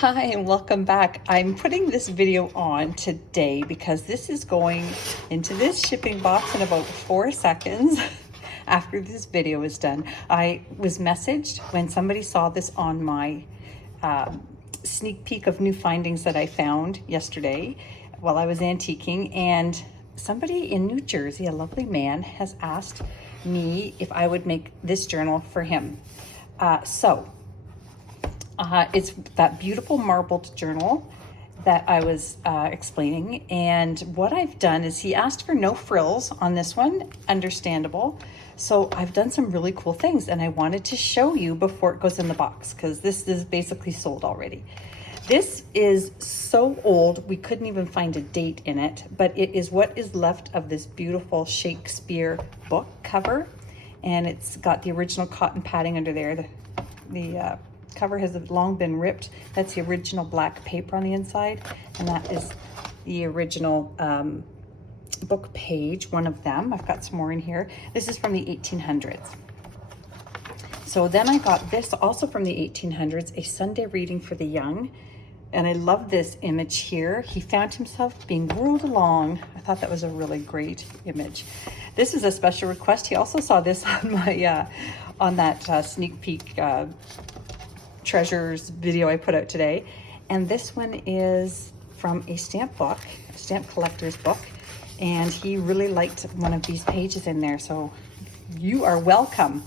Hi and welcome back. I'm putting this video on today because this is going into this shipping box in about 4 seconds after this video is done. I was messaged when somebody saw this on my sneak peek of new findings that I found yesterday while I was antiquing, and somebody in New Jersey, a lovely man, has asked me if I would make this journal for him. It's that beautiful marbled journal that I was explaining, and what I've done is he asked for no frills on this one, understandable. So I've done some really cool things, and I wanted to show you before it goes in the box because this is basically sold already. This is so old, we couldn't even find a date in it, but it is what is left of this beautiful Shakespeare book cover, and it's got the original cotton padding under there. The cover has long been ripped. That's the original black paper on the inside, and that is the original book page, one of them. I've got some more in here. This is from the 1800s. So then I got this also from the 1800s, a Sunday reading for the young. And I love this image here. He found himself being whirled along. I thought that was a really great image. This is a special request. He also saw this on my on that sneak peek treasures video I put out today. And this one is from a stamp book, a stamp collector's book. And he really liked one of these pages in there. So you are welcome.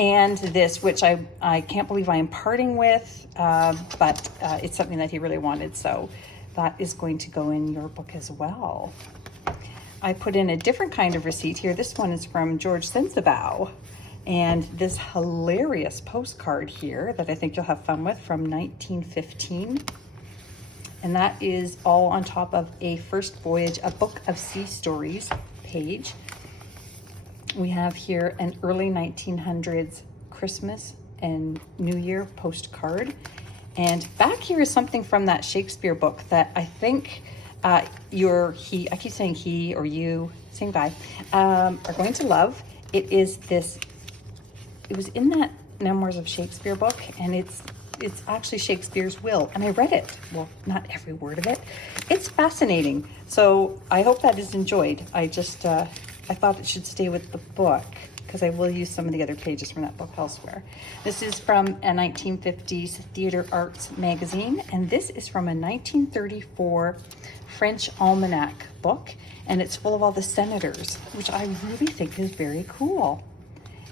And this, which I can't believe I am parting with, but it's something that he really wanted. So that is going to go in your book as well. I put in a different kind of receipt here. This one is from George Sensabaugh. And this hilarious postcard here that I think you'll have fun with from 1915. And that is all on top of a First Voyage, a Book of Sea Stories page. We have here an early 1900s Christmas and New Year postcard. And back here is something from that Shakespeare book that I think I keep saying he or you, same guy, are going to love. It is this. It was in that Memoirs of Shakespeare book, and it's actually Shakespeare's will, and I read it. Well, not every word of it. It's fascinating. So I hope that is enjoyed. I thought it should stay with the book because I will use some of the other pages from that book elsewhere. This is from a 1950s theater arts magazine, and this is from a 1934 French almanac book, and it's full of all the senators, which I really think is very cool.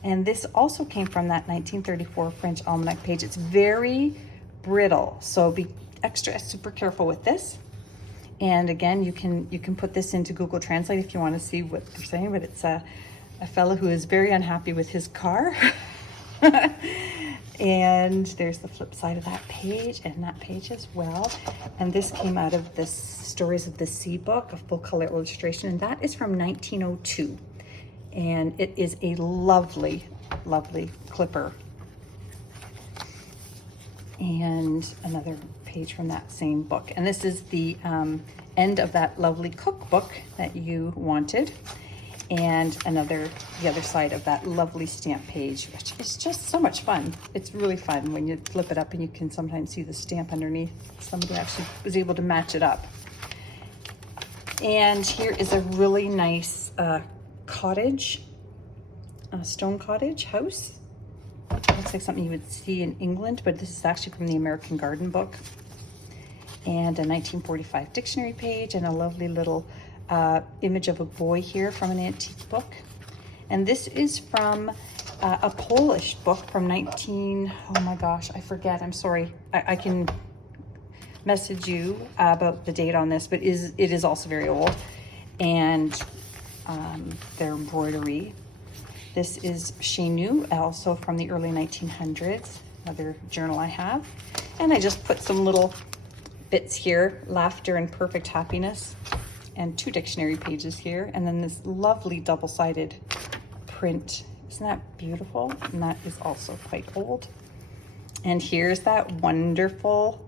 And this also came from that 1934 French almanac page. It's very brittle, so be super careful with this. And again, you can put this into Google Translate if you want to see what they're saying, but it's a fellow who is very unhappy with his car. And there's the flip side of that page and that page as well. And this came out of the Stories of the Sea book, a full color illustration, and that is from 1902. And it is a lovely, lovely clipper. And another page from that same book. And this is the end of that lovely cookbook that you wanted. And the other side of that lovely stamp page, which is just so much fun. It's really fun when you flip it up and you can sometimes see the stamp underneath. Somebody actually was able to match it up. And here is a really nice cottage, stone cottage house. Looks like something you would see in England, but this is actually from the American Garden book. And a 1945 dictionary page, and a lovely little image of a boy here from an antique book. And this is from a Polish book from oh my gosh, I forget, I'm sorry. I can message you about the date on this, but it is also very old. And their embroidery. This is Chez Nous, also from the early 1900s, another journal I have. And I just put some little bits here, laughter and perfect happiness, and 2 dictionary pages here, and then this lovely double-sided print. Isn't that beautiful? And that is also quite old. And here's that wonderful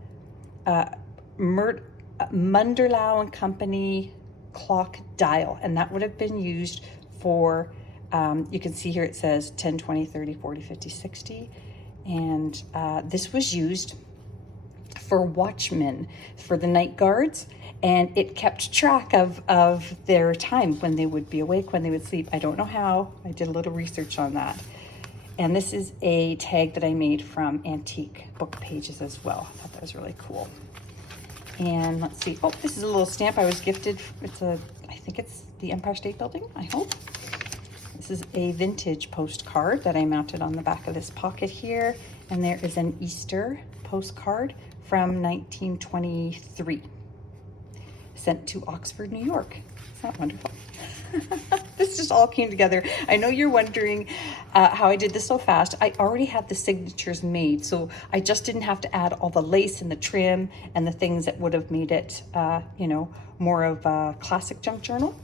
Munderlau and Company clock dial, and that would have been used for you can see here it says 10, 20, 30, 40, 50, 60, and this was used for watchmen, for the night guards, and it kept track of their time, when they would be awake, when they would sleep. I don't know how. I did a little research on that. And this is a tag that I made from antique book pages as well. I thought that was really cool. And let's see. Oh, this is a little stamp I was gifted. I think it's the Empire State Building, I hope. This is a vintage postcard that I mounted on the back of this pocket here. And there is an Easter postcard from 1923, sent to Oxford, New York. Isn't that wonderful? This just all came together. I know you're wondering how I did this so fast. I already had the signatures made, so I just didn't have to add all the lace and the trim and the things that would have made it, you know, more of a classic junk journal.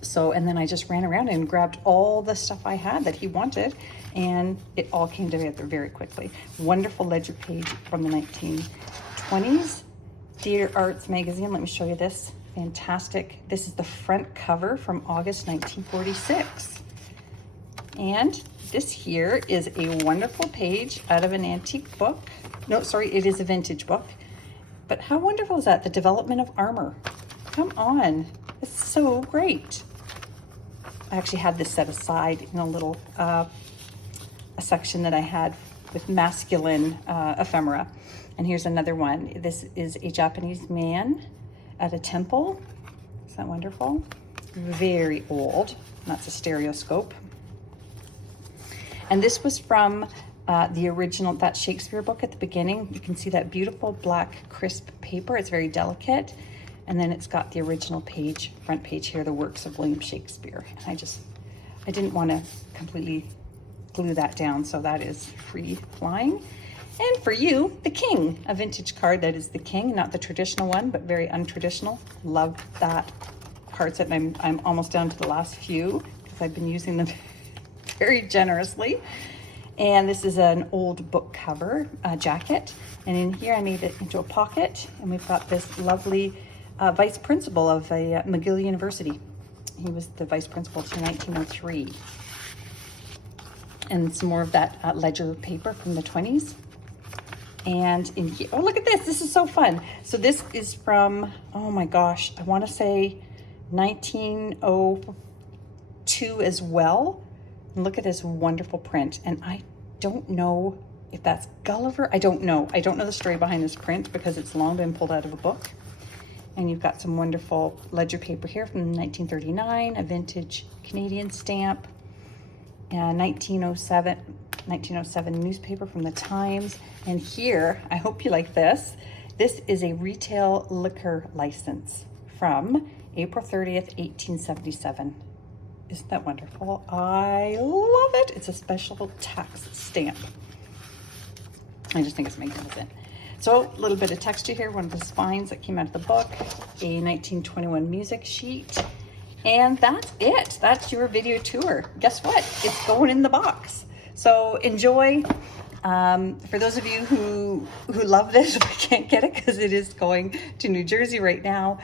So, and then I just ran around and grabbed all the stuff I had that he wanted, and it all came together very quickly. Wonderful ledger page from the 1920s. Theater Arts Magazine. Let me show you this. Fantastic. This is the front cover from August 1946. And this here is a wonderful page out of an antique book. No, sorry, it is a vintage book. But how wonderful is that? The development of armor. Come on. It's so great. I actually had this set aside in a little a section that I had with masculine ephemera. And here's another one. This is a Japanese man at a temple. Isn't that wonderful? Very old. And that's a stereoscope. And this was from the original, that Shakespeare book at the beginning. You can see that beautiful black crisp paper. It's very delicate. And then it's got the original page, front page here, the works of William Shakespeare. And I didn't want to completely glue that down, so that is free flying. And for you, the king, a vintage card that is the king, not the traditional one, but very untraditional. Love that card set, and I'm almost down to the last few because I've been using them very generously. And this is an old book cover jacket. And in here I made it into a pocket, and we've got this lovely vice principal of a McGill University. He was the vice principal to 1903. And some more of that ledger paper from the 20s. And in here, oh, look at this. This is so fun. So this is from, oh my gosh, I want to say 1902 as well. And look at this wonderful print. And I don't know if that's Gulliver. I don't know. I don't know the story behind this print because it's long been pulled out of a book. And you've got some wonderful ledger paper here from 1939, a vintage Canadian stamp, 1907 newspaper from the Times. And here, I hope you like this. This is a retail liquor license from April 30th, 1877. Isn't that wonderful? I love it. It's a special tax stamp. I just think it's magnificent. So a little bit of texture here, one of the spines that came out of the book, a 1921 music sheet, and that's it. That's your video tour. Guess what? It's going in the box. So enjoy. For those of you who love this, but can't get it because it is going to New Jersey right now,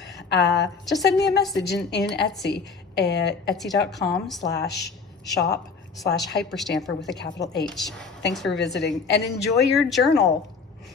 just send me a message in Etsy at etsy.com/shop/Hyperstamper with a capital H. Thanks for visiting and enjoy your journal.